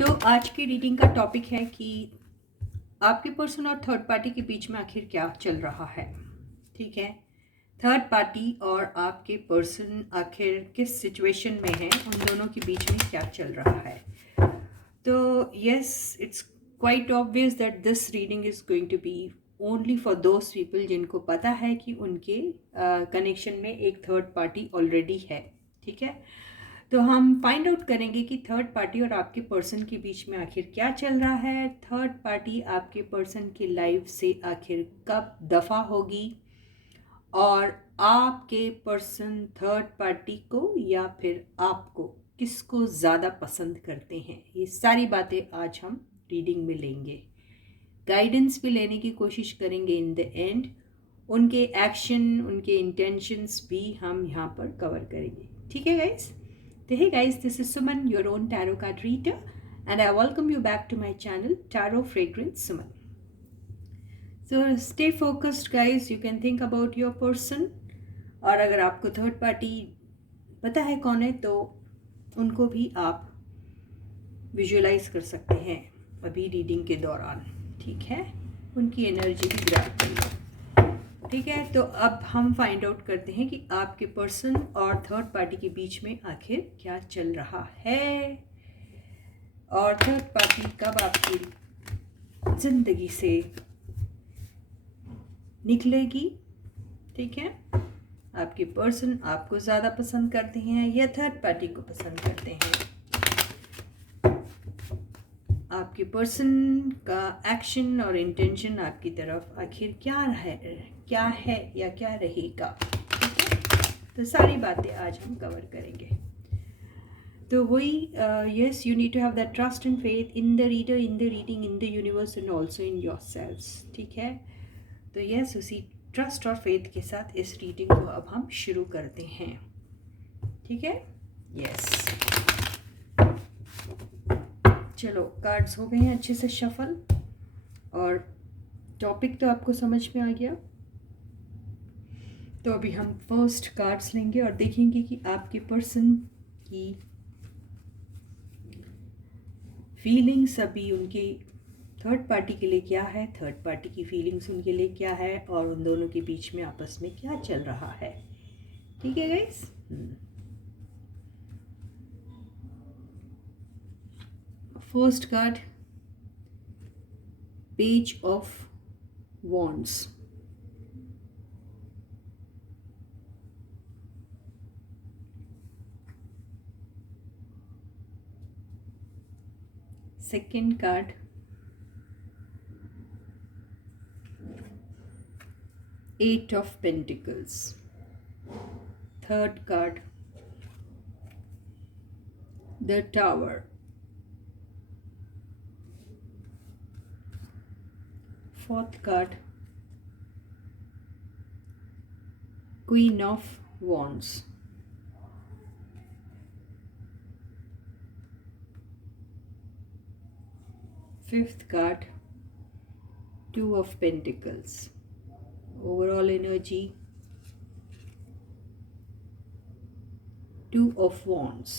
तो आज की रीडिंग का टॉपिक है कि आपके पर्सन और थर्ड पार्टी के बीच में आखिर क्या चल रहा है। ठीक है, थर्ड पार्टी और आपके पर्सन आखिर किस सिचुएशन में है, उन दोनों के बीच में क्या चल रहा है। तो yes, it's quite obvious that this reading is going to be only for those people जिनको पता है कि उनके कनेक्शन में एक थर्ड पार्टी ऑलरेडी है। ठीक है, तो हम फाइंड आउट करेंगे कि थर्ड पार्टी और आपके पर्सन के बीच में आखिर क्या चल रहा है। थर्ड पार्टी आपके पर्सन की लाइफ से आखिर कब दफ़ा होगी, और आपके पर्सन थर्ड पार्टी को या फिर आपको किसको ज़्यादा पसंद करते हैं, ये सारी बातें आज हम रीडिंग में लेंगे। गाइडेंस भी लेने की कोशिश करेंगे इन द एंड। उनके एक्शन, उनके इंटेंशंस भी हम यहाँ पर कवर करेंगे। ठीक है guys? So hey guys, this is Suman, your own tarot card reader, and I welcome you back to my channel, Tarot Fragrance Suman. So stay focused guys, you can think about your person, और अगर आपको third party पता है कौन है तो उनको भी आप विजुअलाइज कर सकते हैं अभी रीडिंग के दौरान। ठीक है, उनकी एनर्जी भी ग्रैब करिए। ठीक है, तो अब हम फाइंड आउट करते हैं कि आपके पर्सन और थर्ड पार्टी के बीच में आखिर क्या चल रहा है, और थर्ड पार्टी कब आपकी ज़िंदगी से निकलेगी। ठीक है, आपके पर्सन आपको ज़्यादा पसंद करते हैं या थर्ड पार्टी को पसंद करते हैं। आपके पर्सन का एक्शन और इंटेंशन आपकी तरफ आखिर क्या है या क्या रहेगा। तो सारी बातें आज हम कवर करेंगे। तो वही yes, you need to have that trust and faith in the reader, in the reading, in the universe and also in yourselves. ठीक है, तो यस, उसी ट्रस्ट और फेथ के साथ इस रीडिंग को अब हम शुरू करते हैं। ठीक है, यस, चलो कार्ड्स हो गए हैं अच्छे से शफल, और टॉपिक तो आपको समझ में आ गया। तो अभी हम फर्स्ट कार्ड्स लेंगे और देखेंगे कि आपके पर्सन की फीलिंग्स अभी उनके थर्ड पार्टी के लिए क्या है, थर्ड पार्टी की फीलिंग्स उनके लिए क्या है, और उन दोनों के बीच में आपस में क्या चल रहा है। ठीक है guys? First card, page of wands. Second card, eight of pentacles. Third card, the tower. Fourth card, queen of wands. Fifth card, two of pentacles. Overall energy, two of wands.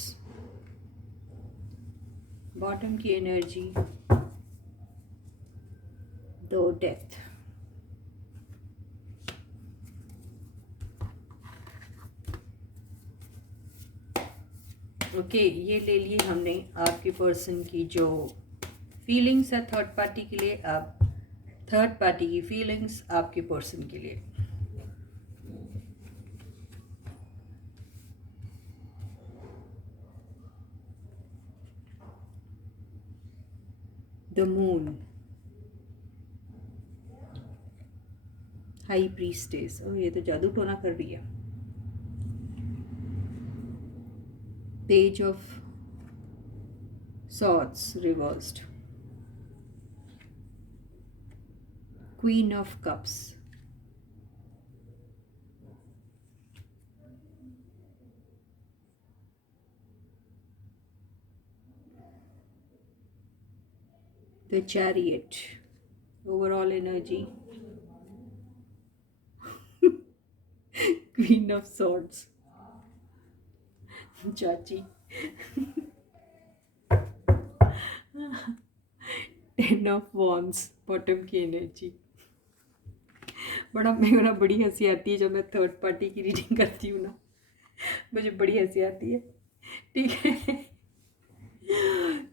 Bottom की energy, दो death. Okay, ये ले लिए हमने आपके person की जो feelings है थर्ड पार्टी के लिए। अब थर्ड पार्टी की फीलिंग्स आपके पर्सन के लिए। The moon, high priestess. और ये तो जादू टोना कर रही है। Page of swords reversed. Queen of cups. The chariot. Overall energy, queen of swords. चाची टेन ऑफ वॉन्ड्स, बॉटम की एनर्जी। मेरे को ना बड़ी हंसी आती है जब मैं थर्ड पार्टी की रीडिंग करती हूँ ना, मुझे बड़ी हंसी आती है। ठीक है।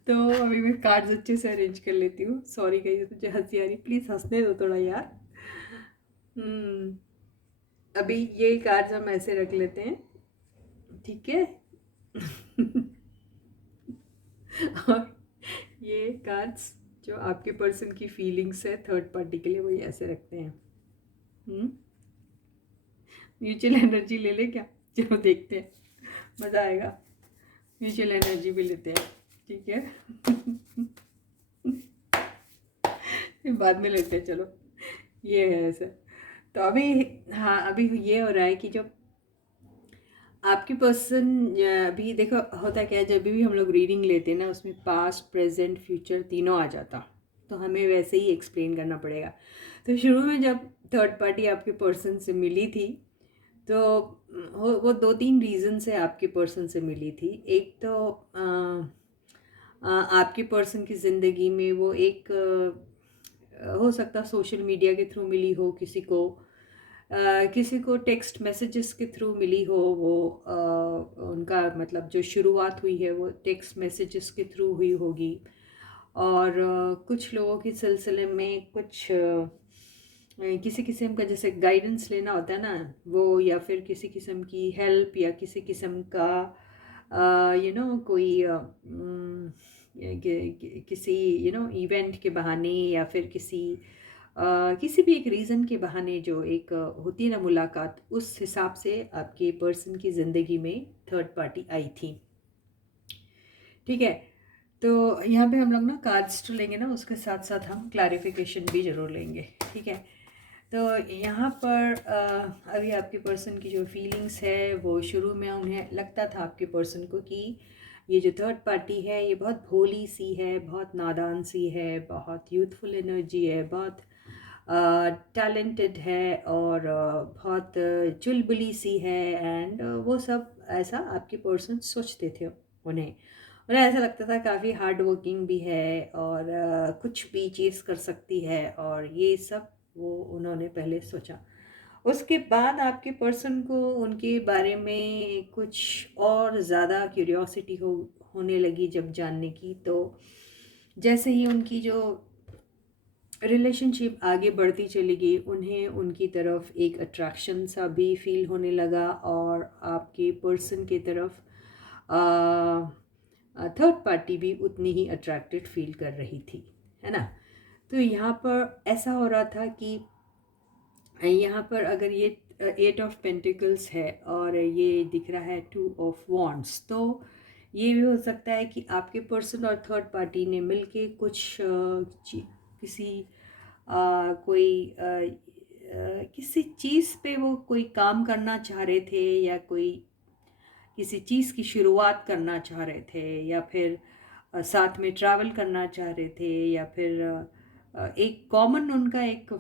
तो अभी मैं कार्ड्स अच्छे से अरेंज कर लेती हूँ। सॉरी गाइस, मुझे हंसी आ रही, प्लीज़ हंसने दो थोड़ा यार। अभी ये कार्ड्स हम ऐसे रख लेते हैं, ठीक है। और ये कार्ड्स जो आपके पर्सन की फीलिंग्स है थर्ड पार्टी के लिए, वही ऐसे रखते हैं। म्यूचुअल एनर्जी ले ले क्या? चलो देखते हैं, मज़ा आएगा। म्यूचुअल एनर्जी भी लेते हैं, ठीक है। बाद में लेते हैं, चलो। ये है ऐसा। तो अभी, हाँ, अभी ये हो रहा है कि जो आपकी पर्सन, अभी देखो होता क्या है, जब भी हम लोग रीडिंग लेते हैं ना, उसमें पास्ट प्रेजेंट फ्यूचर तीनों आ जाता, तो हमें वैसे ही एक्सप्लेन करना पड़ेगा। तो शुरू में जब थर्ड पार्टी आपके पर्सन से मिली थी, तो वो दो तीन रीज़न से आपके पर्सन से मिली थी। एक तो आपके पर्सन की ज़िंदगी में वो एक हो सकता सोशल मीडिया के थ्रू मिली हो, किसी को टेक्स्ट मैसेजेस के थ्रू मिली हो, वो उनका मतलब जो शुरुआत हुई है वो टेक्स्ट मैसेजेस के थ्रू हुई होगी। और कुछ लोगों के सिलसिले में कुछ किसी किस्म का जैसे गाइडेंस लेना होता है ना, वो, या फिर किसी किस्म की हेल्प, या किसी किस्म का कोई किसी इवेंट के बहाने, या फिर किसी भी एक रीज़न के बहाने जो एक होती है ना मुलाकात, उस हिसाब से आपके पर्सन की ज़िंदगी में थर्ड पार्टी आई थी, ठीक है। तो यहाँ पे हम लोग ना कार्ड्स तो लेंगे ना, उसके साथ साथ हम क्लैरिफिकेशन भी ज़रूर लेंगे, ठीक है। तो यहाँ पर अभी आपके पर्सन की जो फीलिंग्स है, वो शुरू में उन्हें लगता था आपके पर्सन को कि ये जो थर्ड पार्टी है ये बहुत भोली सी है, बहुत नादान सी है, बहुत यूथफुल एनर्जी है, बहुत टैलेंटेड है, और बहुत चुलबुली सी है, एंड वो सब ऐसा आपके पर्सन सोचते थे उन्हें। ऐसा लगता था काफ़ी हार्ड वर्किंग भी है, और कुछ भी चीज़ कर सकती है, और ये सब वो उन्होंने पहले सोचा। उसके बाद आपके पर्सन को उनके बारे में कुछ और ज़्यादा क्यूरियोसिटी होने लगी जब जानने की। तो जैसे ही उनकी जो रिलेशनशिप आगे बढ़ती चली गई, उन्हें उनकी तरफ एक अट्रैक्शन सा भी फील होने लगा, और आपके पर्सन की तरफ थर्ड पार्टी भी उतनी ही अट्रैक्टेड फील कर रही थी, है ना। तो यहाँ पर ऐसा हो रहा था कि यहाँ पर अगर ये 8 ऑफ पेंटिकल्स है और ये दिख रहा है 2 ऑफ वॉन्ड्स, तो ये भी हो सकता है कि आपके पर्सन और थर्ड पार्टी ने मिलके कुछ किसी किसी चीज़ पे वो कोई काम करना चाह रहे थे, या कोई किसी चीज़ की शुरुआत करना चाह रहे थे, या फिर साथ में ट्रैवल करना चाह रहे थे, या फिर एक कॉमन उनका एक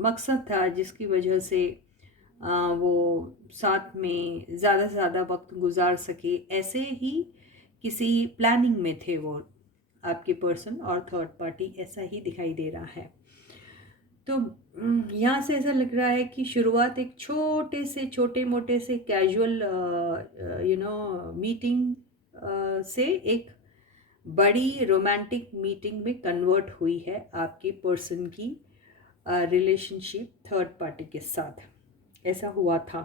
मकसद था जिसकी वजह से वो साथ में ज़्यादा से ज़्यादा वक्त गुजार सके। ऐसे ही किसी प्लानिंग में थे वो आपके पर्सन और थर्ड पार्टी, ऐसा ही दिखाई दे रहा है। तो यहाँ से ऐसा लग रहा है कि शुरुआत एक छोटे मोटे से कैजुअल मीटिंग से एक बड़ी रोमांटिक मीटिंग में कन्वर्ट हुई है आपके पर्सन की रिलेशनशिप थर्ड पार्टी के साथ, ऐसा हुआ था।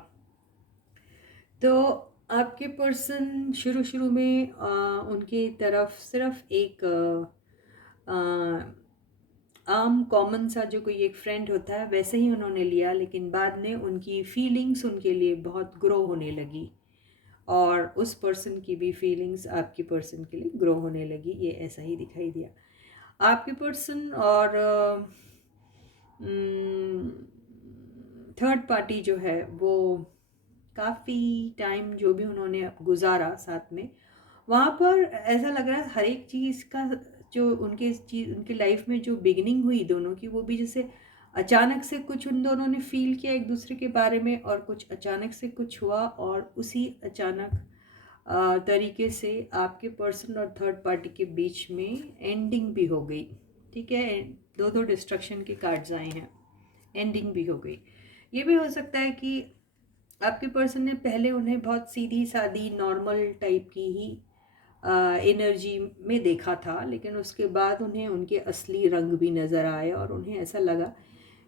तो आपके पर्सन शुरू में उनकी तरफ सिर्फ एक आम कॉमन सा जो कोई एक फ्रेंड होता है वैसे ही उन्होंने लिया, लेकिन बाद में उनकी फीलिंग्स उनके लिए बहुत ग्रो होने लगी, और उस पर्सन की भी फीलिंग्स आपकी पर्सन के लिए ग्रो होने लगी। ये ऐसा ही दिखाई दिया। आपके पर्सन और थर्ड पार्टी जो है वो काफ़ी टाइम जो भी उन्होंने गुजारा साथ में, वहाँ पर ऐसा लग रहा है हर एक चीज़ का जो उनकी लाइफ में जो बिगिनिंग हुई दोनों की, वो भी जैसे अचानक से कुछ उन दोनों ने फील किया एक दूसरे के बारे में, और कुछ अचानक से कुछ हुआ, और उसी अचानक तरीके से आपके पर्सन और थर्ड पार्टी के बीच में एंडिंग भी हो गई। ठीक है, दो दो डिस्ट्रक्शन के कार्ड्स आए हैं, एंडिंग भी हो गई। ये भी हो सकता है कि आपके पर्सन ने पहले उन्हें बहुत सीधी सादी नॉर्मल टाइप की ही एनर्जी में देखा था, लेकिन उसके बाद उन्हें उनके असली रंग भी नज़र आए और उन्हें ऐसा लगा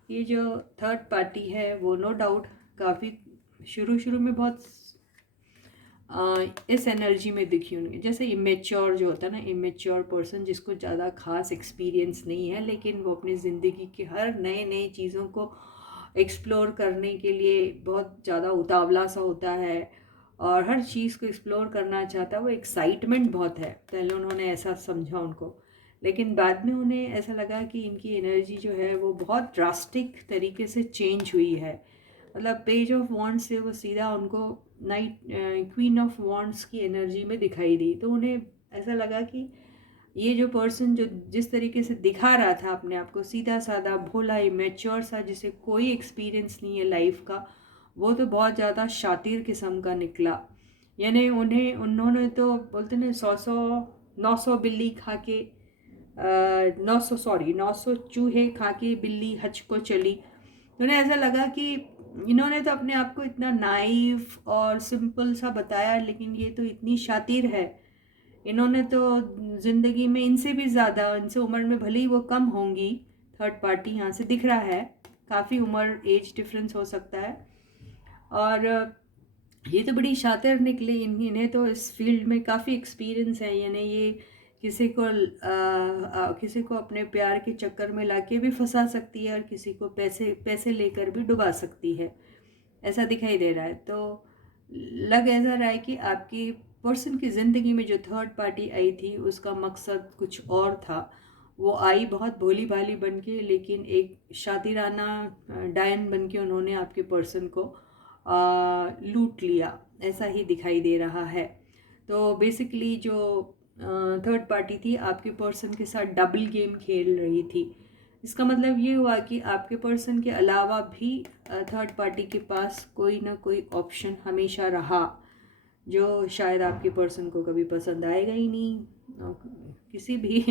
ये जो थर्ड पार्टी है वो नो डाउट काफ़ी शुरू शुरू में बहुत इस एनर्जी में दिखी उनके, जैसे इमेच्योर जो होता है ना, इमेच्योर पर्सन जिसको ज़्यादा खास एक्सपीरियंस नहीं है, लेकिन वो अपनी ज़िंदगी की हर नए नई चीज़ों को एक्सप्लोर करने के लिए बहुत ज़्यादा उतावला सा होता है और हर चीज़ को एक्सप्लोर करना चाहता है, वो एक्साइटमेंट बहुत है। पहले उन्होंने ऐसा समझा उनको, लेकिन बाद में उन्हें ऐसा लगा कि इनकी एनर्जी जो है वो बहुत ड्रास्टिक तरीके से चेंज हुई है। मतलब पेज ऑफ वॉन्ड्स से वो सीधा उनको नाइट क्वीन ऑफ वॉन्ड्स की एनर्जी में दिखाई दी। तो उन्हें ऐसा लगा कि ये जो पर्सन जो जिस तरीके से दिखा रहा था अपने आप को सीधा साधा भोला मैच्योर सा, जिसे कोई एक्सपीरियंस नहीं है लाइफ का, वो तो बहुत ज़्यादा शातिर किस्म का निकला। यानी उन्होंने तो बोलते ना 900 बिल्ली खा के 900 चूहे खा के बिल्ली हज को चली। तो उन्हें ऐसा लगा कि इन्होंने तो अपने आप को इतना नाइव और सिंपल सा बताया, लेकिन ये तो इतनी शातिर है। इन्होंने तो ज़िंदगी में इनसे भी ज़्यादा, इनसे उम्र में भले ही वो कम होंगी, थर्ड पार्टी यहाँ से दिख रहा है, काफ़ी उम्र एज डिफरेंस हो सकता है, और ये तो बड़ी शातिर निकली। इन्हें तो इस फील्ड में काफ़ी एक्सपीरियंस है। यानी ये किसी को अपने प्यार के चक्कर में लाके भी फंसा सकती है और किसी को पैसे लेकर भी डुबा सकती है, ऐसा दिखाई दे रहा है। तो लग ऐसा रहा है कि आपकी पर्सन की ज़िंदगी में जो थर्ड पार्टी आई थी उसका मकसद कुछ और था। वो आई बहुत भोली भाली बन के, लेकिन एक शातिराना डायन बन के उन्होंने आपके पर्सन को लूट लिया, ऐसा ही दिखाई दे रहा है। तो बेसिकली जो थर्ड पार्टी थी आपके पर्सन के साथ डबल गेम खेल रही थी। इसका मतलब ये हुआ कि आपके पर्सन के अलावा भी थर्ड पार्टी के पास कोई ना कोई ऑप्शन हमेशा रहा, जो शायद आपके पर्सन को कभी पसंद आएगा ही नहीं। किसी भी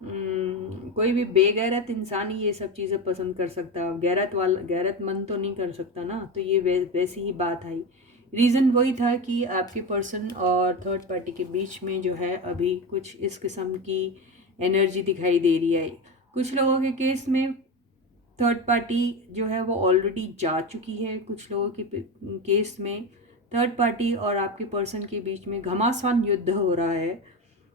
कोई भी बेगैरत इंसान ही ये सब चीज़ें पसंद कर सकता, गैरतमंद तो नहीं कर सकता ना। तो ये वैसी ही बात आई। रीज़न वही था कि आपके पर्सन और थर्ड पार्टी के बीच में जो है अभी कुछ इस किस्म की एनर्जी दिखाई दे रही है। कुछ लोगों के केस में थर्ड पार्टी जो है वो ऑलरेडी जा चुकी है, कुछ लोगों के केस में थर्ड पार्टी और आपके पर्सन के बीच में घमासान युद्ध हो रहा है,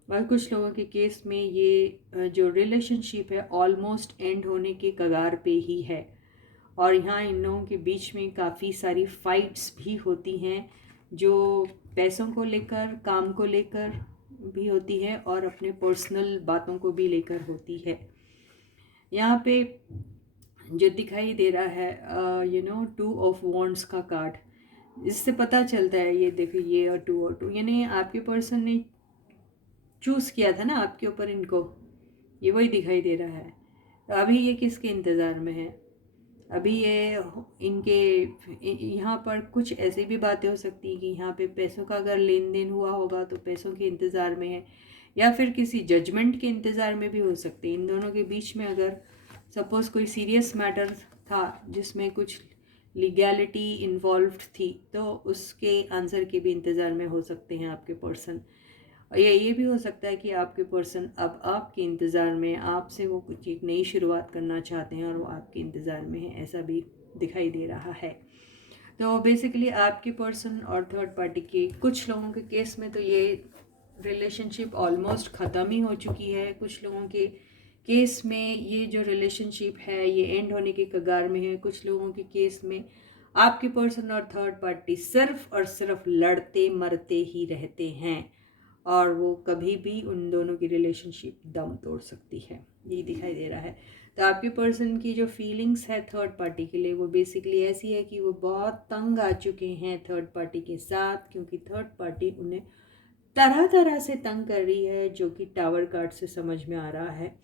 और कुछ लोगों के केस में ये जो रिलेशनशिप है ऑलमोस्ट एंड होने के कगार पे ही है। और यहाँ इन लोगों के बीच में काफ़ी सारी फाइट्स भी होती हैं, जो पैसों को लेकर, काम को लेकर भी होती है और अपने पर्सनल बातों को भी लेकर होती है। यहाँ पे जो दिखाई दे रहा है 2 ऑफ वॉन्ड्स का कार्ड, इससे पता चलता है, ये देखो ये और 2 और 2, यानी आपके पर्सन ने चूज़ किया था ना आपके ऊपर इनको, ये वही दिखाई दे रहा है। तो अभी ये किसके इंतज़ार में है? अभी ये इनके यहाँ पर कुछ ऐसी भी बातें हो सकती हैं कि यहाँ पे पैसों का अगर लेन देन हुआ होगा तो पैसों के इंतज़ार में है, या फिर किसी जजमेंट के इंतज़ार में भी हो सकते हैं। इन दोनों के बीच में अगर सपोज़ कोई सीरियस मैटर था जिसमें कुछ लीगैलिटी इन्वॉल्व्ड थी, तो उसके आंसर के भी इंतज़ार में हो सकते हैं आपके पर्सन। और ये भी हो सकता है कि आपके पर्सन अब आपके इंतज़ार में, आपसे वो कुछ एक नई शुरुआत करना चाहते हैं और वो आपके इंतज़ार में है, ऐसा भी दिखाई दे रहा है। तो बेसिकली आपके पर्सन और थर्ड पार्टी के कुछ लोगों के केस में तो ये रिलेशनशिप ऑलमोस्ट ख़त्म ही हो चुकी है। कुछ लोगों के केस में ये जो रिलेशनशिप है ये एंड होने के कगार में है। कुछ लोगों के केस में आपके पर्सन और थर्ड पार्टी सिर्फ और सिर्फ लड़ते मरते ही रहते हैं, और वो कभी भी उन दोनों की रिलेशनशिप दम तोड़ सकती है, ये दिखाई दे रहा है। तो आपके पर्सन की जो फीलिंग्स है थर्ड पार्टी के लिए वो बेसिकली ऐसी है कि वो बहुत तंग आ चुके हैं थर्ड पार्टी के साथ, क्योंकि थर्ड पार्टी उन्हें तरह तरह से तंग कर रही है, जो कि टावर कार्ड से समझ में आ रहा है।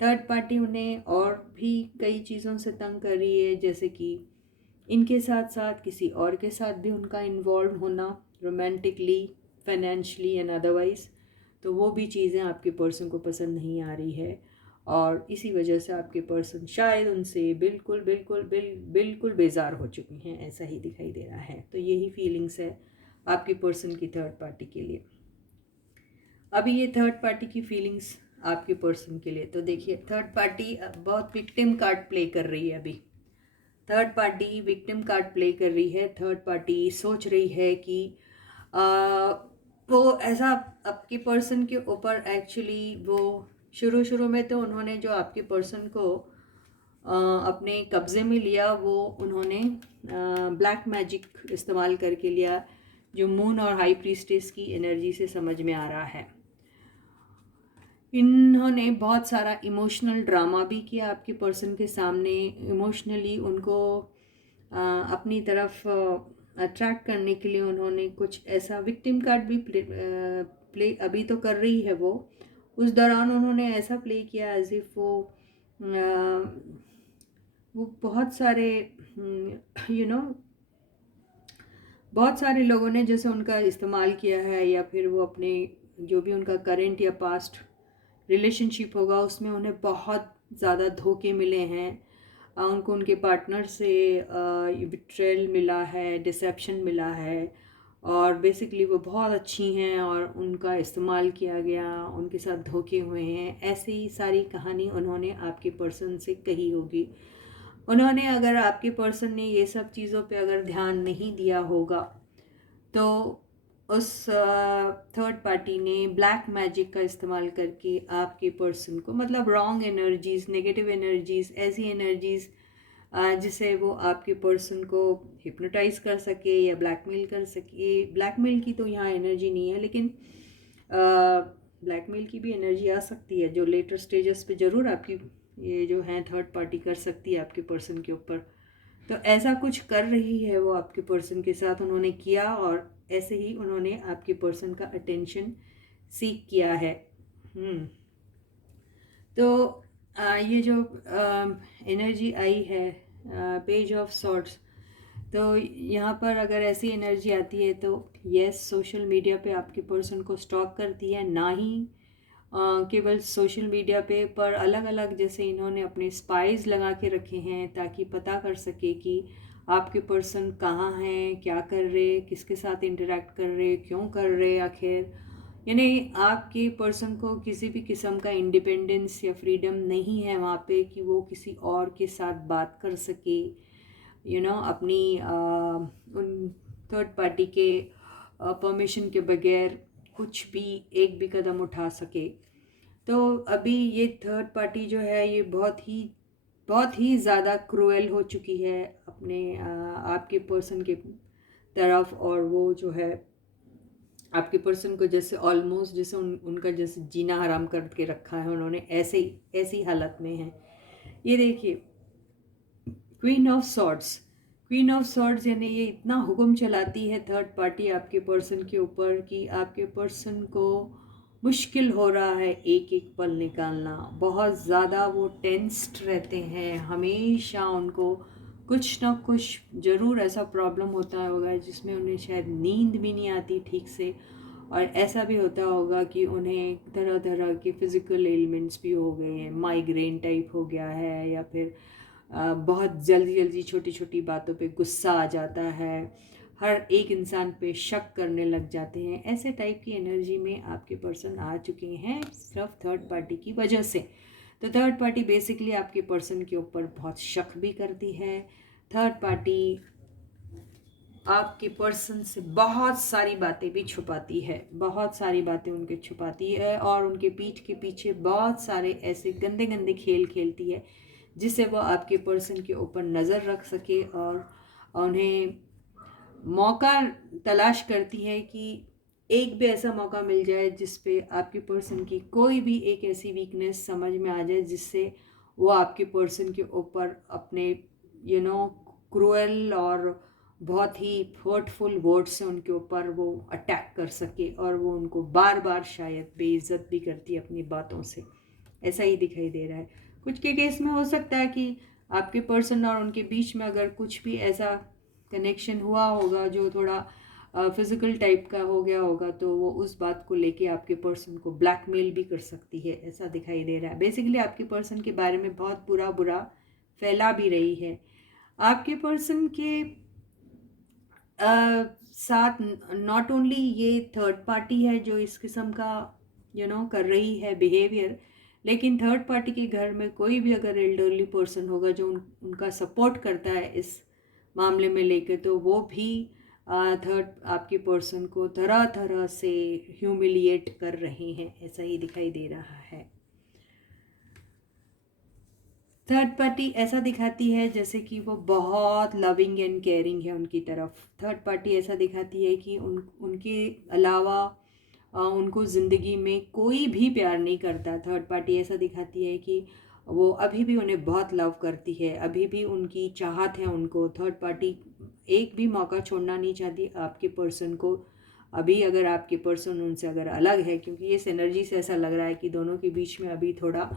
थर्ड पार्टी उन्हें और भी कई चीज़ों से तंग कर रही है, जैसे कि इनके साथ साथ किसी और के साथ भी उनका इन्वॉल्व होना रोमांटिकली, फाइनेंशियली एंड अदरवाइज, तो वो भी चीज़ें आपके पर्सन को पसंद नहीं आ रही है और इसी वजह से आपके पर्सन शायद उनसे बिल्कुल बेजार हो चुके हैं, ऐसा ही दिखाई दे रहा है। तो यही फीलिंग्स है आपके पर्सन की थर्ड पार्टी के लिए। अभी ये थर्ड पार्टी की फीलिंग्स आपके पर्सन के लिए, तो देखिए थर्ड पार्टी बहुत विक्टिम कार्ड प्ले कर रही है। अभी third party victim card play कर रही है। थर्ड पार्टी सोच रही है कि आ, वो ऐसा आपके पर्सन के ऊपर एक्चुअली वो शुरू में तो उन्होंने जो आपके पर्सन को अपने कब्ज़े में लिया, वो उन्होंने ब्लैक मैजिक इस्तेमाल करके लिया, जो मून और हाई प्रीस्टेस की एनर्जी से समझ में आ रहा है। इन्होंने बहुत सारा इमोशनल ड्रामा भी किया आपके पर्सन के सामने। इमोशनली उनको अपनी तरफ अट्रैक्ट करने के लिए उन्होंने कुछ ऐसा विक्टिम कार्ड भी प्ले अभी तो कर रही है वो। उस दौरान उन्होंने ऐसा प्ले किया एज इफ वो बहुत सारे बहुत सारे लोगों ने जैसे उनका इस्तेमाल किया है, या फिर वो अपने जो भी उनका करेंट या पास्ट रिलेशनशिप होगा उसमें उन्हें बहुत ज़्यादा धोखे मिले हैं। उनको उनके पार्टनर से बिट्रेयल मिला है, डिसेप्शन मिला है, और बेसिकली वो बहुत अच्छी हैं और उनका इस्तेमाल किया गया, उनके साथ धोखे हुए हैं। ऐसी ही सारी कहानी उन्होंने आपके पर्सन से कही होगी। उन्होंने अगर आपके पर्सन ने ये सब चीज़ों पे अगर ध्यान नहीं दिया होगा तो उस थर्ड पार्टी ने ब्लैक मैजिक का इस्तेमाल करके आपके पर्सन को, मतलब रॉन्ग एनर्जीज़, नेगेटिव एनर्जीज़, ऐसी एनर्जीज़ जिसे वो आपके पर्सन को हिप्नोटाइज कर सके या ब्लैकमेल कर सके। ब्लैकमेल की तो यहाँ एनर्जी नहीं है, लेकिन ब्लैकमेल की भी एनर्जी आ सकती है, जो लेटर स्टेजेस पे ज़रूर आपकी ये जो है थर्ड पार्टी कर सकती है आपके पर्सन के ऊपर। तो ऐसा कुछ कर रही है वो आपके पर्सन के साथ, उन्होंने किया, और ऐसे ही उन्होंने आपके पर्सन का अटेंशन सीख किया है। तो ये जो एनर्जी आई है पेज ऑफ सॉर्ड्स, तो यहाँ पर अगर ऐसी एनर्जी आती है तो यस, सोशल मीडिया पे आपके पर्सन को स्टॉक करती है। ना ही केवल सोशल मीडिया पे, पर अलग अलग जैसे इन्होंने अपने स्पाइस लगा के रखे हैं ताकि पता कर सके कि आपके पर्सन कहाँ हैं, क्या कर रहे, किसके साथ इंटरेक्ट कर रहे, क्यों कर रहे आखिर। यानी आपके पर्सन को किसी भी किस्म का इंडिपेंडेंस या फ्रीडम नहीं है वहाँ पे कि वो किसी और के साथ बात कर सके, अपनी उन थर्ड पार्टी के परमिशन के बगैर कुछ भी एक भी कदम उठा सके। तो अभी ये थर्ड पार्टी जो है ये बहुत ही ज़्यादा क्रूएल हो चुकी है अपने आपके पर्सन के तरफ, और वो जो है आपके पर्सन को जैसे ऑलमोस्ट जैसे उनका जैसे जीना हराम करके रखा है उन्होंने, ऐसी हालत में है। ये देखिए क्वीन ऑफ सॉर्ड्स यानी ये इतना हुक्म चलाती है थर्ड पार्टी आपके पर्सन के ऊपर कि आपके पर्सन को मुश्किल हो रहा है एक एक पल निकालना। बहुत ज़्यादा वो टेंस्ड रहते हैं, हमेशा उनको कुछ ना कुछ ज़रूर ऐसा प्रॉब्लम होता होगा जिसमें उन्हें शायद नींद भी नहीं आती ठीक से, और ऐसा भी होता होगा कि उन्हें तरह तरह के फिज़िकल एलिमेंट्स भी हो गए हैं, माइग्रेन टाइप हो गया है, या फिर बहुत जल्दी छोटी छोटी बातों पे गुस्सा आ जाता है, हर एक इंसान पे शक करने लग जाते हैं। ऐसे टाइप की एनर्जी में आपके पर्सन आ चुके हैं सिर्फ थर्ड पार्टी की वजह से। तो थर्ड पार्टी बेसिकली आपके पर्सन के ऊपर बहुत शक भी करती है। थर्ड पार्टी आपके पर्सन से बहुत सारी बातें भी छुपाती है, बहुत सारी बातें उनके छुपाती है, और उनके पीठ के पीछे बहुत सारे ऐसे गंदे गंदे खेल खेलती है जिससे वो आपके पर्सन के ऊपर नज़र रख सके, और उन्हें मौका तलाश करती है कि एक भी ऐसा मौका मिल जाए जिस पे आपके पर्सन की कोई भी एक ऐसी वीकनेस समझ में आ जाए जिससे वो आपके पर्सन के ऊपर अपने क्रूएल और बहुत ही हर्टफुल वर्ड्स से उनके ऊपर वो अटैक कर सके, और वो उनको बार बार शायद बेइज्जत भी करती है अपनी बातों से। ऐसा ही दिखाई दे रहा है। कुछ के केस में हो सकता है कि आपके पर्सन और उनके बीच में अगर कुछ भी ऐसा कनेक्शन हुआ होगा जो थोड़ा फिज़िकल टाइप का हो गया होगा, तो वो उस बात को लेके आपके पर्सन को ब्लैकमेल भी कर सकती है, ऐसा दिखाई दे रहा है। बेसिकली आपके पर्सन के बारे में बहुत बुरा बुरा फैला भी रही है। आपके पर्सन के साथ नॉट ओनली ये थर्ड पार्टी है जो इस किस्म का कर रही है बिहेवियर, लेकिन थर्ड पार्टी के घर में कोई भी अगर एल्डरली पर्सन होगा जो उनका सपोर्ट करता है इस मामले में लेकर, तो वो भी थर्ड आपके पर्सन को तरह तरह से ह्यूमिलिएट कर रहे हैं, ऐसा ही दिखाई दे रहा है। थर्ड पार्टी ऐसा दिखाती है जैसे कि वो बहुत लविंग एंड केयरिंग है उनकी तरफ। थर्ड पार्टी ऐसा दिखाती है कि उनके अलावा उनको ज़िंदगी में कोई भी प्यार नहीं करता। थर्ड पार्टी ऐसा दिखाती है कि वो अभी भी उन्हें बहुत लव करती है, अभी भी उनकी चाहत है उनको। थर्ड पार्टी एक भी मौका छोड़ना नहीं चाहती आपके पर्सन को। अभी अगर आपके पर्सन उनसे अगर अलग है, क्योंकि इस एनर्जी से ऐसा लग रहा है कि दोनों के बीच में अभी थोड़ा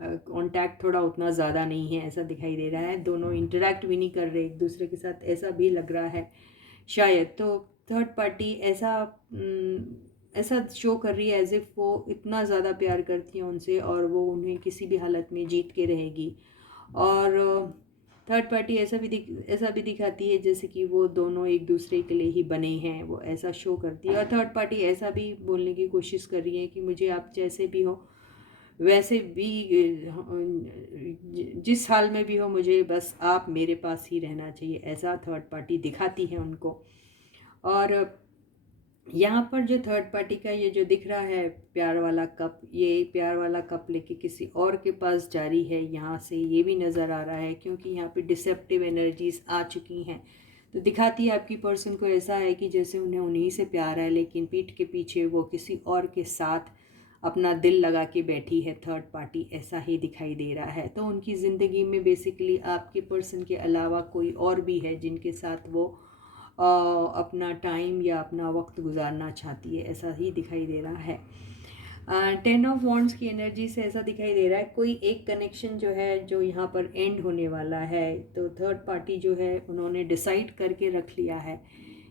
कांटेक्ट थोड़ा उतना ज़्यादा नहीं है, ऐसा दिखाई दे रहा है। दोनों इंटरेक्ट भी नहीं कर रहे एक दूसरे के साथ, ऐसा भी लग रहा है शायद। तो थर्ड पार्टी ऐसा शो कर रही है एज इफ़ वो इतना ज़्यादा प्यार करती है उनसे और वो उन्हें किसी भी हालत में जीत के रहेगी। और थर्ड पार्टी ऐसा भी दिखाती है जैसे कि वो दोनों एक दूसरे के लिए ही बने हैं, वो ऐसा शो करती है। और थर्ड पार्टी ऐसा भी बोलने की कोशिश कर रही है कि मुझे आप जैसे भी हो, वैसे भी जिस हाल में भी हो, मुझे बस आप मेरे पास ही रहना चाहिए, ऐसा थर्ड पार्टी दिखाती है उनको। और यहाँ पर जो थर्ड पार्टी का ये जो दिख रहा है प्यार वाला कप, ये प्यार वाला कप लेके किसी और के पास जारी है, यहाँ से ये भी नज़र आ रहा है, क्योंकि यहाँ पे डिसेप्टिव एनर्जीज आ चुकी हैं। तो दिखाती है आपकी पर्सन को ऐसा है कि जैसे उन्हें उन्हीं से प्यार है, लेकिन पीठ के पीछे वो किसी और के साथ अपना दिल लगा के बैठी है थर्ड पार्टी, ऐसा ही दिखाई दे रहा है। तो उनकी ज़िंदगी में बेसिकली आपके पर्सन के अलावा कोई और भी है जिनके साथ वो अपना टाइम या अपना वक्त गुजारना चाहती है, ऐसा ही दिखाई दे रहा है। 10 ऑफ वॉन्ड्स की एनर्जी से ऐसा दिखाई दे रहा है कोई एक कनेक्शन जो है जो यहाँ पर एंड होने वाला है। तो थर्ड पार्टी जो है उन्होंने डिसाइड करके रख लिया है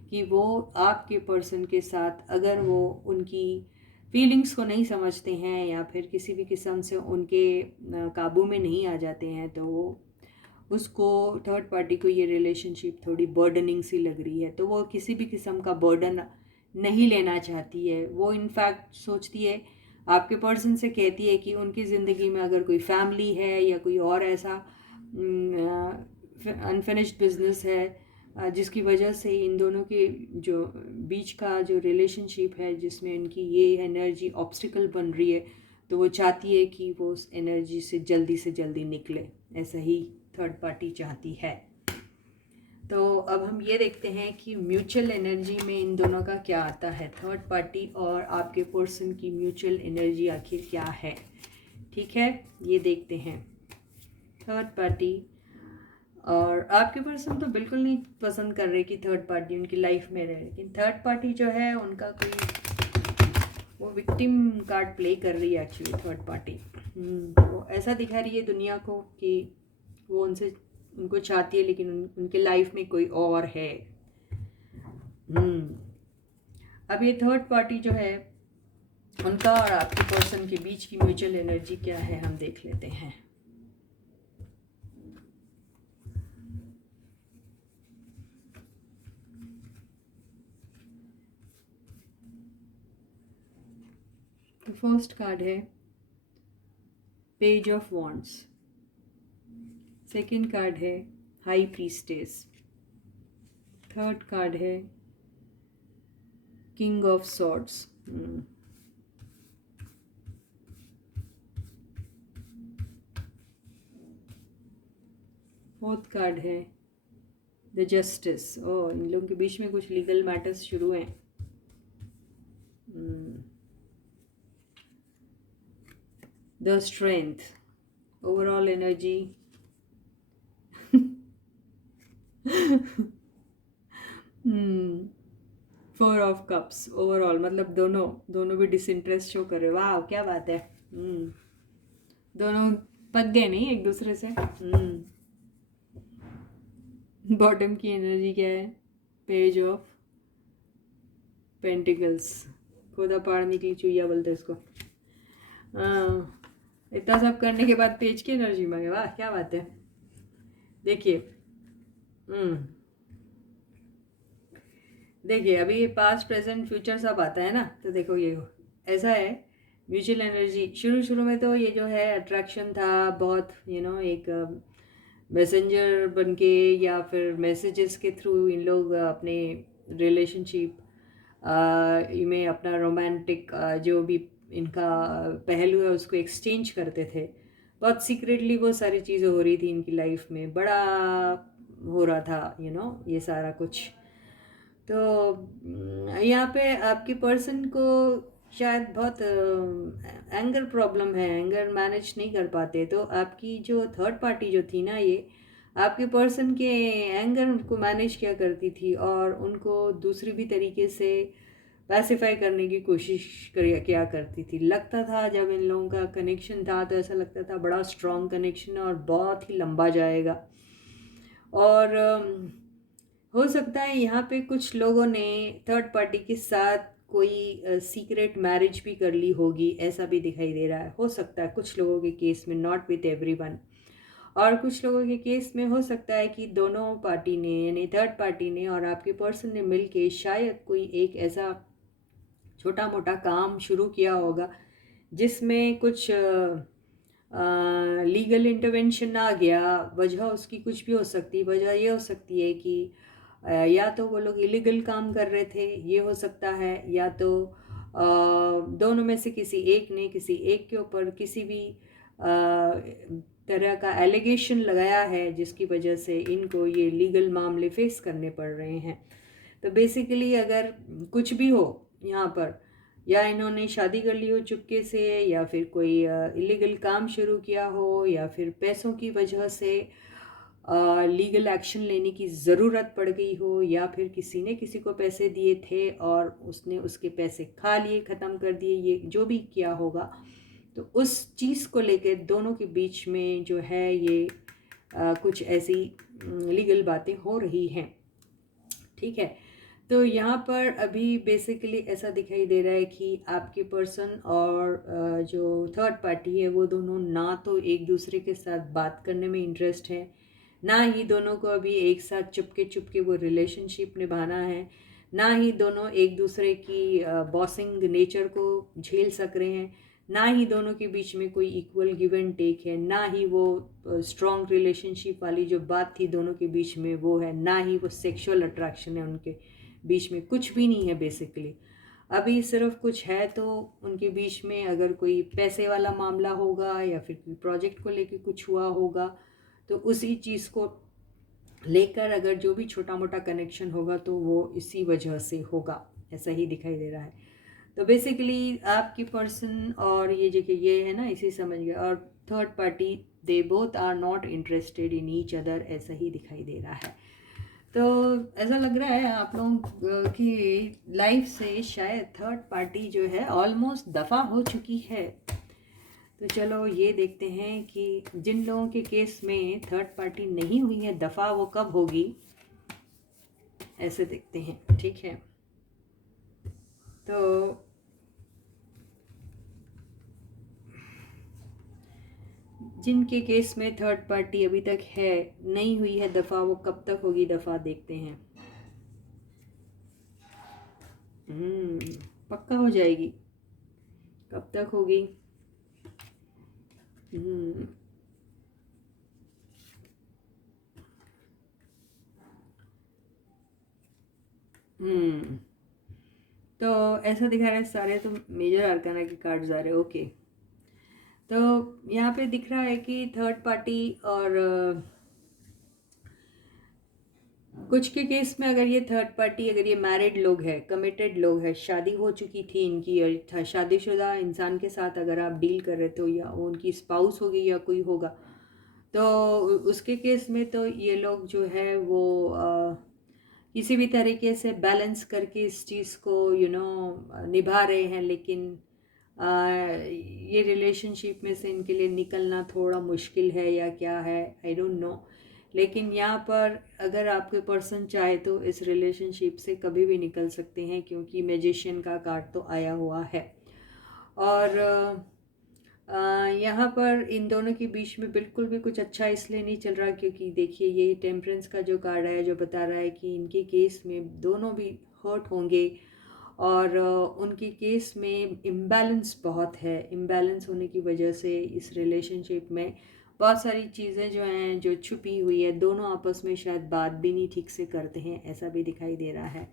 कि वो आपके पर्सन के साथ अगर वो उनकी फीलिंग्स को नहीं समझते हैं या फिर किसी भी किस्म से उनके काबू में नहीं आ जाते हैं, तो वो उसको थर्ड पार्टी को ये रिलेशनशिप थोड़ी बर्डनिंग सी लग रही है। तो वो किसी भी किस्म का बर्डन नहीं लेना चाहती है। वो इनफैक्ट सोचती है, आपके पर्सन से कहती है कि उनकी ज़िंदगी में अगर कोई फैमिली है या कोई और ऐसा अनफिनिश्ड बिजनेस है जिसकी वजह से इन दोनों के जो बीच का जो रिलेशनशिप है जिसमें इनकी ये एनर्जी ऑब्स्टिकल बन रही है, तो वो चाहती है कि वो उस एनर्जी से जल्दी निकले, ऐसा ही थर्ड पार्टी चाहती है। तो अब हम ये देखते हैं कि म्यूचुअल एनर्जी में इन दोनों का क्या आता है, थर्ड पार्टी और आपके पर्सन की म्यूचुअल एनर्जी आखिर क्या है। ठीक है, ये देखते हैं। थर्ड पार्टी और आपके पर्सन तो बिल्कुल नहीं पसंद कर रहे कि थर्ड पार्टी उनकी लाइफ में रहे, लेकिन थर्ड पार्टी जो है उनका कोई वो विक्टिम कार्ड प्ले कर रही है एक्चुअली थर्ड पार्टी। वो ऐसा दिखा रही है दुनिया को कि वो उनको चाहती है, लेकिन उनके लाइफ में कोई और है। अब ये थर्ड पार्टी जो है उनका और आपके पर्सन के बीच की म्यूचुअल एनर्जी क्या है, हम देख लेते हैं। तो फर्स्ट कार्ड है page of wands, second card है हाई प्रीस्टेस, थर्ड कार्ड है king of swords, fourth card है द जस्टिस। ओ, इन लोगों के बीच में कुछ लीगल मैटर्स शुरू हैं। The strength, overall energy four of cups, overall मतलब दोनों भी डिसइंटरेस्ट शो कर रहे। वाह, क्या बात है। दोनों पक गए नहीं एक दूसरे से। बॉटम की एनर्जी क्या है, पेज ऑफ पेंटिकल्स, खोदा पाड़ निकली चुईया बोलते हैं इसको। इतना सब करने के बाद पेज की एनर्जी मांगे, वाह क्या बात है। देखिए देखिए अभी ये पास्ट प्रेजेंट फ्यूचर सब आता है ना, तो देखो ये ऐसा है। म्यूचुअल एनर्जी शुरू शुरू में तो ये जो है अट्रैक्शन था बहुत, एक मैसेंजर बनके या फिर मैसेजेस के थ्रू इन लोग अपने रिलेशनशिप में अपना रोमांटिक जो भी इनका पहलू है उसको एक्सचेंज करते थे। बहुत सीक्रेटली वो सारी चीज़ें हो रही थी इनकी लाइफ में, बड़ा हो रहा था ये सारा कुछ। तो यहाँ पे आपके पर्सन को शायद बहुत एंगर प्रॉब्लम है, एंगर मैनेज नहीं कर पाते। तो आपकी जो थर्ड पार्टी जो थी ना, ये आपके पर्सन के एंगर को मैनेज किया करती थी और उनको दूसरी भी तरीके से पैसिफाई करने की कोशिश किया करती थी। लगता था जब इन लोगों का कनेक्शन था तो ऐसा लगता था बड़ा स्ट्रॉन्ग कनेक्शन है और बहुत ही लंबा जाएगा। और हो सकता है यहाँ पे कुछ लोगों ने थर्ड पार्टी के साथ कोई सीक्रेट मैरिज भी कर ली होगी, ऐसा भी दिखाई दे रहा है। हो सकता है कुछ लोगों के केस में, नॉट विथ एवरीवन। और कुछ लोगों के केस में हो सकता है कि दोनों पार्टी ने यानी थर्ड पार्टी ने और आपके पर्सन ने मिलके शायद कोई एक ऐसा छोटा मोटा काम शुरू किया होगा जिसमें कुछ लीगल इंटरवेंशन आ गया। वजह उसकी कुछ भी हो सकती है। वजह ये हो सकती है कि या तो वो लोग इलीगल काम कर रहे थे, ये हो सकता है, या तो दोनों में से किसी एक ने किसी एक के ऊपर किसी भी तरह का एलिगेशन लगाया है जिसकी वजह से इनको ये लीगल मामले फेस करने पड़ रहे हैं। तो बेसिकली अगर कुछ भी हो यहाँ पर, या इन्होंने शादी कर ली हो चुपके से, या फिर कोई इलीगल काम शुरू किया हो, या फिर पैसों की वजह से लीगल एक्शन लेने की ज़रूरत पड़ गई हो, या फिर किसी ने किसी को पैसे दिए थे और उसने उसके पैसे खा लिए, ख़त्म कर दिए, ये जो भी किया होगा, तो उस चीज़ को लेकर दोनों के बीच में जो है ये कुछ ऐसी लीगल बातें हो रही हैं। ठीक है, तो यहाँ पर अभी बेसिकली ऐसा दिखाई दे रहा है कि आपके पर्सन और जो थर्ड पार्टी है वो दोनों ना तो एक दूसरे के साथ बात करने में इंटरेस्ट है, ना ही दोनों को अभी एक साथ चुपके चुपके वो रिलेशनशिप निभाना है, ना ही दोनों एक दूसरे की बॉसिंग नेचर को झेल सक रहे हैं, ना ही दोनों के बीच में कोई इक्वल गिव एंड टेक है, ना ही वो स्ट्रॉन्ग रिलेशनशिप वाली जो बात थी दोनों के बीच में वो है, ना ही वो सेक्सुअल अट्रैक्शन है उनके बीच में, कुछ भी नहीं है बेसिकली। अभी सिर्फ कुछ है तो उनके बीच में अगर कोई पैसे वाला मामला होगा या फिर कोई प्रोजेक्ट को लेके कुछ हुआ होगा, तो उसी चीज़ को लेकर अगर जो भी छोटा मोटा कनेक्शन होगा तो वो इसी वजह से होगा, ऐसा ही दिखाई दे रहा है। तो बेसिकली आपकी पर्सन और ये जगह ये है ना, इसी समझ गया। और third party they both are not interested in each other, ऐसा ही दिखाई दे रहा है। तो ऐसा लग रहा है आप लोगों की लाइफ से शायद थर्ड पार्टी जो है ऑलमोस्ट दफ़ा हो चुकी है। तो चलो ये देखते हैं कि जिन लोगों के केस में थर्ड पार्टी नहीं हुई है दफ़ा, वो कब होगी, ऐसे देखते हैं। ठीक है, तो जिनके केस में थर्ड पार्टी अभी तक है नहीं हुई है दफ़ा, वो कब तक होगी दफ़ा, देखते हैं। पक्का हो जाएगी, कब तक होगी। तो ऐसा दिखा रहा है, सारे तो मेजर आर्काना के कार्ड्स आ रहे हैं। ओके, तो यहाँ पे दिख रहा है कि थर्ड पार्टी और कुछ के केस में अगर ये थर्ड पार्टी, अगर ये मैरिड लोग हैं, कमिटेड लोग हैं, शादी हो चुकी थी इनकी, और शादीशुदा इंसान के साथ अगर आप डील कर रहे थे या वो उनकी स्पाउस होगी या कोई होगा, तो उसके केस में तो ये लोग जो है वो किसी भी तरीके से बैलेंस करके इस चीज़ को निभा रहे हैं। लेकिन ये रिलेशनशिप में से इनके लिए निकलना थोड़ा मुश्किल है या क्या है, आई डोंट नो। लेकिन यहाँ पर अगर आपके पर्सन चाहे तो इस रिलेशनशिप से कभी भी निकल सकते हैं, क्योंकि मैजिशियन का कार्ड तो आया हुआ है। और यहाँ पर इन दोनों के बीच में बिल्कुल भी कुछ अच्छा इसलिए नहीं चल रहा, क्योंकि देखिए ये टेम्परेंस का जो कार्ड है जो बता रहा है कि इनके केस में दोनों भी हर्ट होंगे, और उनके केस में इम्बैलेंस बहुत है। इम्बैलेंस होने की वजह से इस रिलेशनशिप में बहुत सारी चीज़ें जो हैं जो छुपी हुई है, दोनों आपस में शायद बात भी नहीं ठीक से करते हैं, ऐसा भी दिखाई दे रहा है।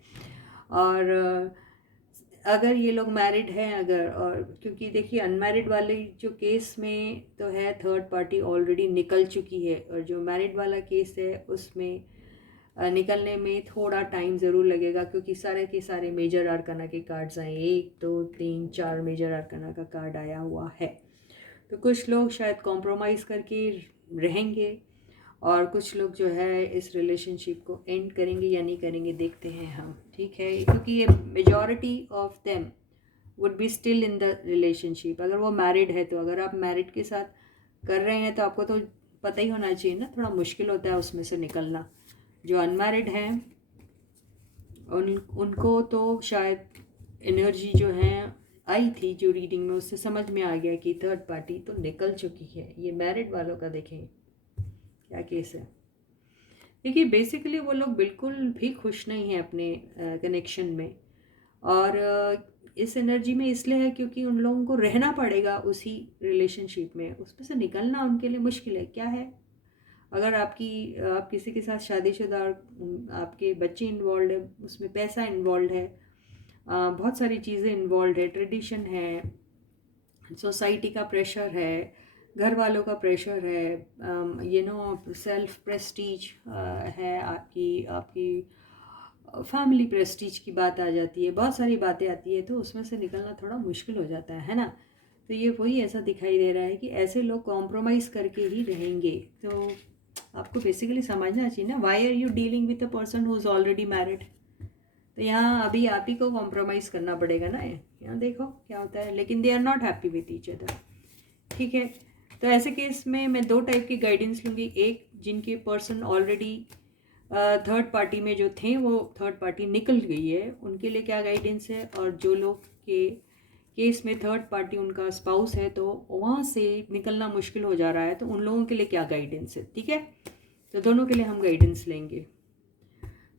और अगर ये लोग मैरिड हैं, अगर, और क्योंकि देखिए अनमैरिड वाले जो केस में तो है थर्ड पार्टी ऑलरेडी निकल चुकी है, और जो मैरिड वाला केस है उसमें निकलने में थोड़ा टाइम ज़रूर लगेगा, क्योंकि सारे के सारे मेजर आर्काना के कार्ड्स आए, 1 2 3 4 मेजर आर्काना का कार्ड आया हुआ है। तो कुछ लोग शायद कॉम्प्रोमाइज़ करके रहेंगे, और कुछ लोग जो है इस रिलेशनशिप को एंड करेंगे या नहीं करेंगे, देखते हैं हम, ठीक है। क्योंकि ये majority of them would be still in the relationship. अगर वो मैरिड है तो, अगर आप मैरिड के साथ कर रहे हैं तो आपको तो पता ही होना चाहिए ना, थोड़ा मुश्किल होता है उसमें से निकलना। जो अनमैरिड हैं उनको तो शायद एनर्जी जो है आई थी जो रीडिंग में, उससे समझ में आ गया कि थर्ड पार्टी तो निकल चुकी है। ये मैरिड वालों का देखें क्या केस है। देखिए बेसिकली वो लोग बिल्कुल भी खुश नहीं हैं अपने कनेक्शन में, और इस एनर्जी में इसलिए है क्योंकि उन लोगों को रहना पड़ेगा उसी रिलेशनशिप में, उसमें से निकलना उनके लिए मुश्किल है। क्या है, अगर आप किसी के साथ शादीशुदा और आपके बच्चे इन्वॉल्व है, उसमें पैसा इन्वॉल्व है, बहुत सारी चीज़ें इन्वॉल्व है, ट्रेडिशन है, सोसाइटी का प्रेशर है, घर वालों का प्रेशर है, सेल्फ प्रेस्टीज है, आपकी आपकी फैमिली प्रेस्टीज की बात आ जाती है, बहुत सारी बातें आती है, तो उसमें से निकलना थोड़ा मुश्किल हो जाता है ना। तो ये वही ऐसा दिखाई दे रहा है कि ऐसे लोग कॉम्प्रोमाइज़ करके ही रहेंगे। तो आपको बेसिकली समझना चाहिए ना, why are you dealing with a person who is already married. तो यहाँ अभी आप ही को कॉम्प्रोमाइज़ करना पड़ेगा ना, यहाँ देखो क्या होता है। लेकिन they are not happy with each other, ठीक है। तो ऐसे केस में मैं 2 टाइप की गाइडेंस लूँगी। एक, जिनके पर्सन ऑलरेडी थर्ड पार्टी में जो थे वो थर्ड पार्टी निकल गई है, उनके लिए क्या गाइडेंस है, और जो लोग के केस में थर्ड पार्टी उनका स्पाउस है तो वहाँ से निकलना मुश्किल हो जा रहा है, तो उन लोगों के लिए क्या गाइडेंस है, ठीक है। तो दोनों के लिए हम गाइडेंस लेंगे।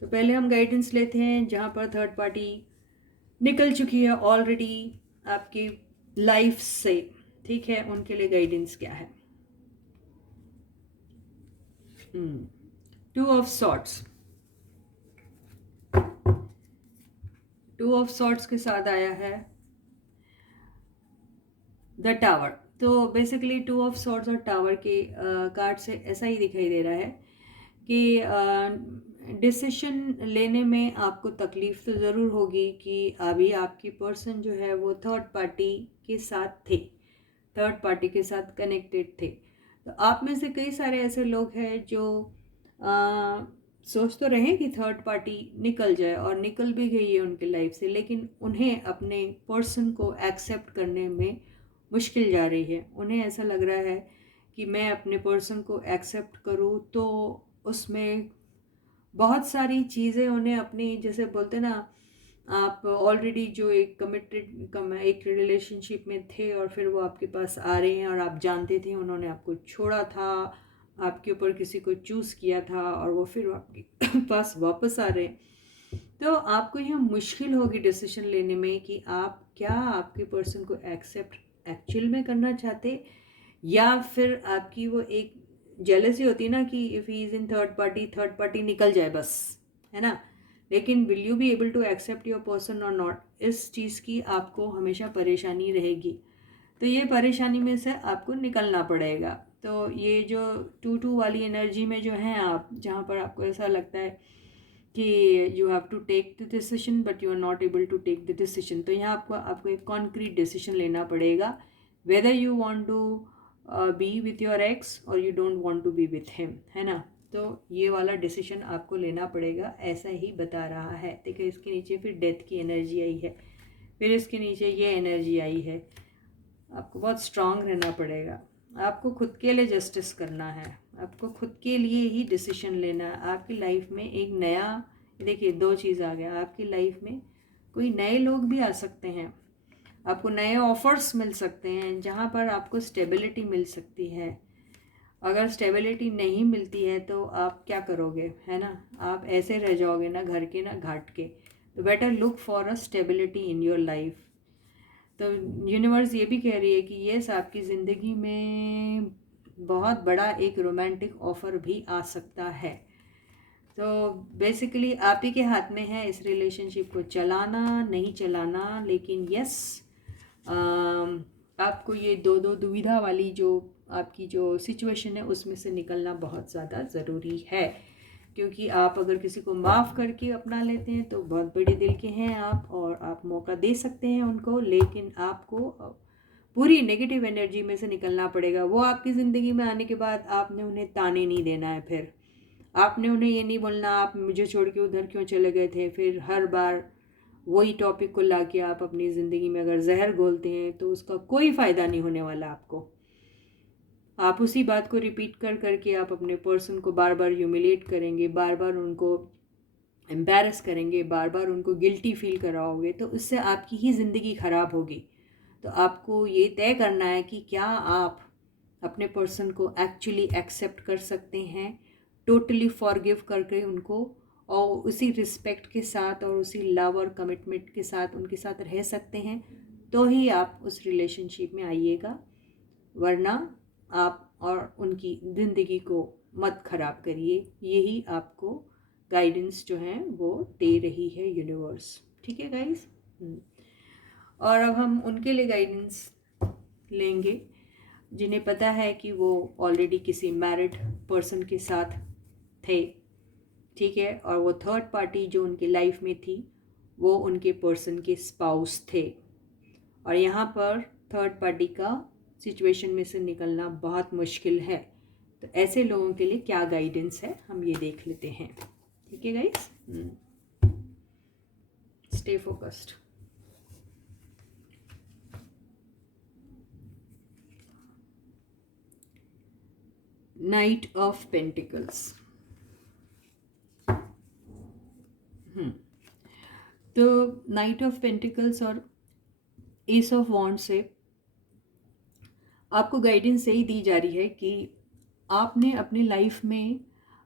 तो पहले हम गाइडेंस लेते हैं जहाँ पर थर्ड पार्टी निकल चुकी है ऑलरेडी आपकी लाइफ से, ठीक है, उनके लिए गाइडेंस क्या है। 2 ऑफ सॉर्ट्स, 2 ऑफ सॉर्ट्स के साथ आया है द टावर। तो बेसिकली 2 ऑफ सॉर्ट्स और टावर के कार्ड से ऐसा ही दिखाई दे रहा है कि डिसीशन लेने में आपको तकलीफ़ तो ज़रूर होगी, कि अभी आपकी पर्सन जो है वो थर्ड पार्टी के साथ थे, थर्ड पार्टी के साथ कनेक्टेड थे। तो आप में से कई सारे ऐसे लोग हैं जो सोच तो रहे कि थर्ड पार्टी निकल जाए, और निकल भी गई है उनकी लाइफ से, लेकिन उन्हें अपने पर्सन को एक्सेप्ट करने में मुश्किल जा रही है। उन्हें ऐसा लग रहा है कि मैं अपने पर्सन को एक्सेप्ट करूँ तो उसमें बहुत सारी चीज़ें उन्हें अपनी, जैसे बोलते ना, आप ऑलरेडी जो एक एक रिलेशनशिप में थे और फिर वो आपके पास आ रहे हैं, और आप जानते थे उन्होंने आपको छोड़ा था, आपके ऊपर किसी को चूज़ किया था, और वो फिर आपके पास वापस आ रहे हैं। तो आपको यह मुश्किल होगी डिसीजन लेने में कि आप क्या आपके पर्सन को एक्सेप्ट एक्चुअल में करना चाहते, या फिर आपकी वो एक जेलसी होती है ना कि if he is in third party निकल जाए बस, है ना। लेकिन will you be able to accept your person और नॉट, इस चीज़ की आपको हमेशा परेशानी रहेगी। तो ये परेशानी में से आपको निकलना पड़ेगा। तो ये जो 2-2 वाली एनर्जी में जो है आप, जहाँ पर आपको ऐसा लगता है कि you have to take the decision but you are not able to take the decision, तो यहाँ आपको एक कॉन्क्रीट डिसीजन लेना पड़ेगा, whether you want to be with your ex और you don't want to be with him, है ना। तो ये वाला डिसीजन आपको लेना पड़ेगा, ऐसा ही बता रहा है। देखिए इसके नीचे फिर डेथ की एनर्जी आई है, फिर इसके नीचे ये एनर्जी आई है। आपको बहुत स्ट्रांग रहना पड़ेगा, आपको खुद के लिए जस्टिस करना है, आपको खुद के लिए ही डिसीजन लेना है। आपकी लाइफ में एक नया, देखिए दो चीज़ आ गया, आपकी लाइफ में कोई नए लोग भी आ सकते हैं, आपको नए ऑफर्स मिल सकते हैं जहाँ पर आपको स्टेबिलिटी मिल सकती है। अगर स्टेबिलिटी नहीं मिलती है तो आप क्या करोगे, है ना, आप ऐसे रह जाओगे ना घर के ना घाट के। तो better look for a stability in your life. तो यूनिवर्स ये भी कह रही है कि यस, आपकी ज़िंदगी में बहुत बड़ा एक रोमांटिक ऑफ़र भी आ सकता है। तो बेसिकली आप ही के हाथ में है इस रिलेशनशिप को चलाना नहीं चलाना। लेकिन यस, आपको ये दो दो दुविधा वाली जो आपकी जो सिचुएशन है उसमें से निकलना बहुत ज़्यादा ज़रूरी है। क्योंकि आप अगर किसी को माफ़ करके अपना लेते हैं तो बहुत बड़े दिल के हैं आप, और आप मौका दे सकते हैं उनको, लेकिन आपको पूरी नेगेटिव एनर्जी में से निकलना पड़ेगा। वो आपकी ज़िंदगी में आने के बाद आपने उन्हें ताने नहीं देना है, फिर आपने उन्हें ये नहीं बोलना आप मुझे छोड़ के उधर क्यों चले गए थे। फिर हर बार वही टॉपिक को लाके आप अपनी ज़िंदगी में अगर जहर घोलते हैं तो उसका कोई फ़ायदा नहीं होने वाला आपको। आप उसी बात को रिपीट कर करके आप अपने पर्सन को बार बार ह्यूमिलेट करेंगे, बार बार उनको एम्बैरस करेंगे, बार बार उनको गिल्टी फील कराओगे, तो इससे आपकी ही ज़िंदगी ख़राब होगी। तो आपको ये तय करना है कि क्या आप अपने पर्सन को एक्चुअली एक्सेप्ट कर सकते हैं, टोटली फॉरगिव करके उनको, और उसी रिस्पेक्ट के साथ और उसी लव और कमिटमेंट के साथ उनके साथ रह सकते हैं, तो ही आप उस रिलेशनशिप में आइएगा। वरना आप और उनकी ज़िंदगी को मत ख़राब करिए। यही आपको गाइडेंस जो है वो दे रही है यूनिवर्स। ठीक है गाइस। और अब हम उनके लिए गाइडेंस लेंगे जिन्हें पता है कि वो ऑलरेडी किसी मैरिड पर्सन के साथ थे, ठीक है, और वो थर्ड पार्टी जो उनकी लाइफ में थी वो उनके पर्सन के स्पाउस थे, और यहाँ पर थर्ड पार्टी का सिचुएशन में से निकलना बहुत मुश्किल है। तो ऐसे लोगों के लिए क्या गाइडेंस है हम ये देख लेते हैं। ठीक है guys, stay focused. Night of pentacles. तो नाइट ऑफ पेंटिकल्स और एस ऑफ वॉन्ड से आपको गाइडेंस यही दी जा रही है कि आपने अपनी लाइफ में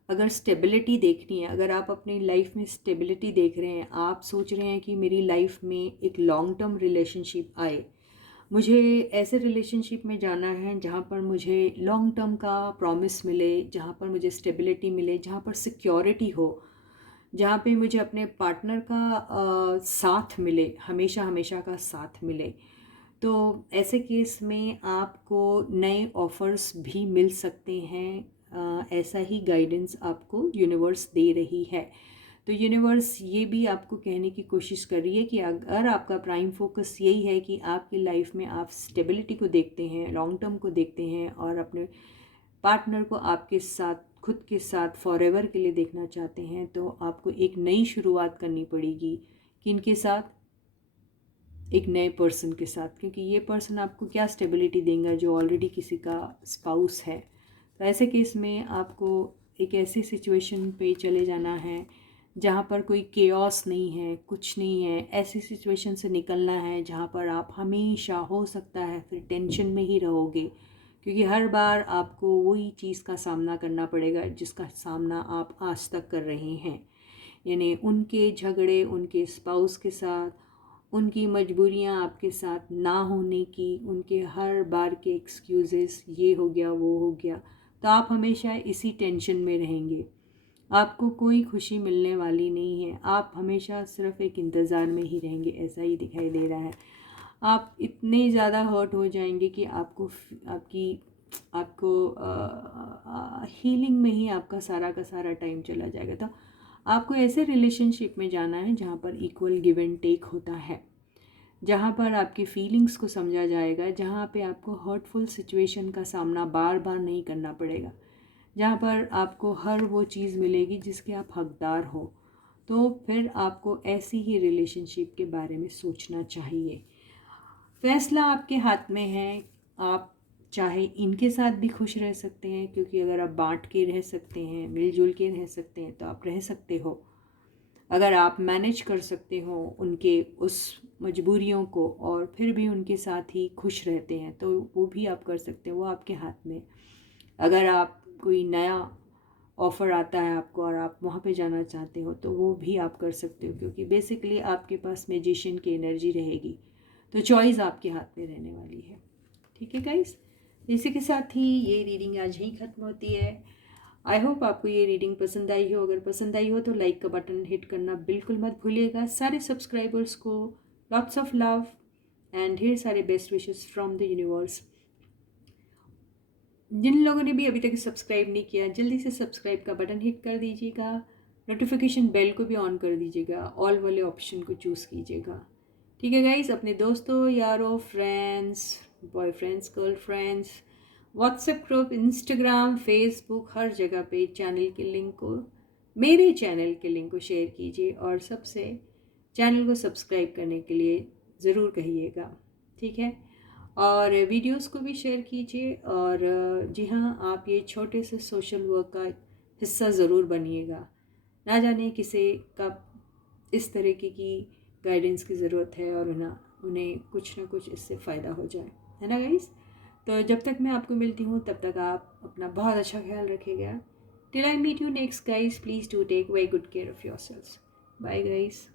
अगर स्टेबिलिटी देखनी है, अगर आप अपनी लाइफ में स्टेबिलिटी देख रहे हैं, आप सोच रहे हैं कि मेरी लाइफ में एक लॉन्ग टर्म रिलेशनशिप आए, मुझे ऐसे रिलेशनशिप में जाना है जहाँ पर मुझे लॉन्ग टर्म का प्रॉमिस मिले, जहाँ पर मुझे स्टेबिलिटी मिले, जहाँ पर सिक्योरिटी हो, जहाँ पे मुझे अपने पार्टनर का साथ मिले, हमेशा हमेशा का साथ मिले। तो ऐसे केस में आपको नए ऑफ़र्स भी मिल सकते हैं। ऐसा ही गाइडेंस आपको यूनिवर्स दे रही है। तो यूनिवर्स ये भी आपको कहने की कोशिश कर रही है कि अगर आपका प्राइम फोकस यही है कि आपकी लाइफ में आप स्टेबिलिटी को देखते हैं, लॉन्ग टर्म को देखते हैं, और अपने पार्टनर को आपके साथ, खुद के साथ फॉरएवर के लिए देखना चाहते हैं, तो आपको एक नई शुरुआत करनी पड़ेगी। किनके साथ? एक नए पर्सन के साथ, क्योंकि ये पर्सन आपको क्या स्टेबिलिटी देगा जो ऑलरेडी किसी का स्पाउस है। तो ऐसे केस में आपको एक ऐसी सिचुएशन पे चले जाना है जहाँ पर कोई केओस नहीं है, कुछ नहीं है। ऐसी सिचुएशन से निकलना है जहाँ पर आप हमेशा, हो सकता है फिर टेंशन में ही रहोगे, क्योंकि हर बार आपको वही चीज़ का सामना करना पड़ेगा जिसका सामना आप आज तक कर रहे हैं। यानी उनके झगड़े उनके स्पाउस के साथ, उनकी मजबूरियां आपके साथ ना होने की, उनके हर बार के एक्सक्यूज़ेस, ये हो गया वो हो गया, तो आप हमेशा इसी टेंशन में रहेंगे। आपको कोई खुशी मिलने वाली नहीं है, आप हमेशा सिर्फ एक इंतज़ार में ही रहेंगे, ऐसा ही दिखाई दे रहा है। आप इतने ज़्यादा हर्ट हो जाएंगे कि आपको हीलिंग में ही आपका सारा का सारा टाइम चला जाएगा। तो आपको ऐसे रिलेशनशिप में जाना है जहाँ पर इक्वल गिव एंड टेक होता है, जहाँ पर आपकी फीलिंग्स को समझा जाएगा, जहाँ पे आपको हर्टफुल सिचुएशन का सामना बार बार नहीं करना पड़ेगा, जहाँ पर आपको हर वो चीज़ मिलेगी जिसके आप हकदार हो। तो फिर आपको ऐसी ही रिलेशनशिप के बारे में सोचना चाहिए। फैसला आपके हाथ में है, आप चाहे इनके साथ भी खुश रह सकते हैं, क्योंकि अगर आप बांट के रह सकते हैं, मिलजुल के रह सकते हैं तो आप रह सकते हो। अगर आप मैनेज कर सकते हो उनके उस मजबूरियों को और फिर भी उनके साथ ही खुश रहते हैं तो वो भी आप कर सकते हो, वो आपके हाथ में। अगर आप कोई नया ऑफ़र आता है आपको और आप वहाँ पे जाना चाहते हो तो वो भी आप कर सकते हो, क्योंकि बेसिकली आपके पास मैजिशियन की एनर्जी रहेगी। तो चॉइस आपके हाथ में रहने वाली है। ठीक है गाइस, इसी के साथ ही ये रीडिंग आज ही ख़त्म होती है। आई होप आपको ये रीडिंग पसंद आई हो। अगर पसंद आई हो तो लाइक का बटन हिट करना बिल्कुल मत भूलिएगा। सारे सब्सक्राइबर्स को लॉट्स ऑफ लव एंड ढेर सारे best wishes from the universe. जिन लोगों ने भी अभी तक सब्सक्राइब नहीं किया, जल्दी से सब्सक्राइब का बटन हिट कर दीजिएगा। नोटिफिकेशन बेल को भी ऑन कर दीजिएगा, ऑल वाले ऑप्शन को चूज़ कीजिएगा। ठीक है गाइस, अपने दोस्तों, यारों, friends, boyfriends, girlfriends, WhatsApp group, Instagram, Facebook, हर जगह पे चैनल के लिंक को, मेरे चैनल के लिंक को शेयर कीजिए और सबसे चैनल को सब्सक्राइब करने के लिए ज़रूर कहिएगा। ठीक है, और वीडियोस को भी शेयर कीजिए। और जी हाँ, आप ये छोटे से सोशल वर्क का हिस्सा ज़रूर बनिएगा। ना जाने किसी कब इस तरीके की गाइडेंस की ज़रूरत है और उन्हें कुछ ना कुछ इससे फ़ायदा हो जाए, है ना गाइस। तो जब तक मैं आपको मिलती हूँ तब तक आप अपना बहुत अच्छा ख्याल रखिएगा। Till I meet you next guys, please do take very good care of yourselves. Bye guys.